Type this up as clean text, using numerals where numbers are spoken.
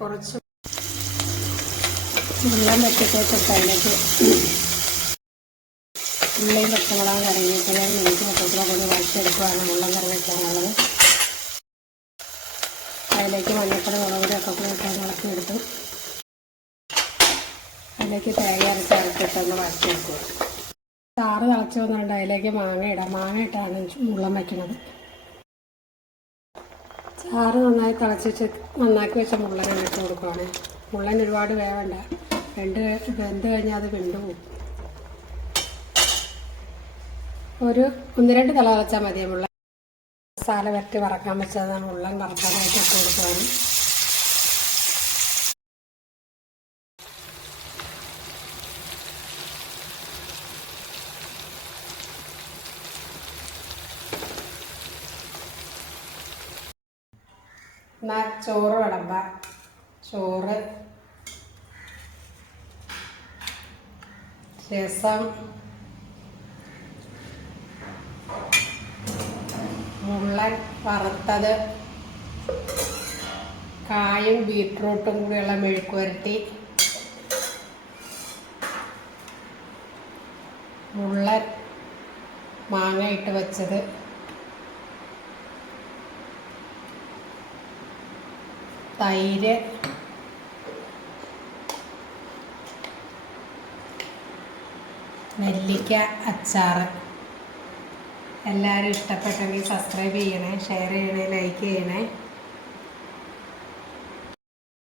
കുറച്ച് വെള്ളം വെച്ചിട്ട് അതിലേക്ക് ഉള്ളിയും പച്ചമുളകും കറിവേപ്പില നെയ്ക്ക് മൊത്തത്തിലോ കൊണ്ട് വറുത്തെടുക്കുകയാണ് മുള്ളൻ കറി വെക്കാനുള്ളത്. അതിലേക്ക് മഞ്ഞൾപ്പൊടി മുളകുപൊടി ഒക്കെ കൂടി ഇട്ടൊന്ന് ഇളക്കിയെടുത്ത് അതിലേക്ക് തേങ്ങ അരച്ചിട്ടൊന്ന് വറുത്തെടുക്കുക. ചാറ് തിളച്ച് വന്നിട്ടുണ്ട്. അതിലേക്ക് മാങ്ങ ഇടാം. മാങ്ങ ഇട്ടാണ് മുള്ളൻ വയ്ക്കുന്നത്. ചാറ് നന്നായി നന്നാക്കി വെച്ച മുള്ളൻ ഇട്ട് കൊടുക്കുകയാണ്. മുള്ളൻ ഒരുപാട് വേവണ്ട, വെന്ത് കഴിഞ്ഞാൽ അത് വെന്തുപോകും. ഒരു 1-2 തിള വെച്ചാൽ മതി. മുള്ളൻ മസാല വരട്ടി വറക്കാൻ വെച്ചതാണ്. മുള്ളൻ വറക്കാനായിട്ട് ഇട്ട് കൊടുക്കുകയാണ്. എന്നാൽ ചോറ് വിളമ്പാം. ചോറ്, രസം, മുള്ളൻ വറുത്തത്, കായും ബീറ്റ്റൂട്ടും കൂടിയുള്ള മെഴുക്കുവരട്ടി, മുള്ളൻ മാങ്ങ ഇട്ട് വെച്ചത്, തൈര്, നെല്ലിക്ക അച്ചാറ്. എല്ലാവരും ഇഷ്ടപ്പെട്ടെങ്കിൽ സബ്സ്ക്രൈബ് ചെയ്യണേ, ഷെയർ ചെയ്യണേ, ലൈക്ക് ചെയ്യണേ.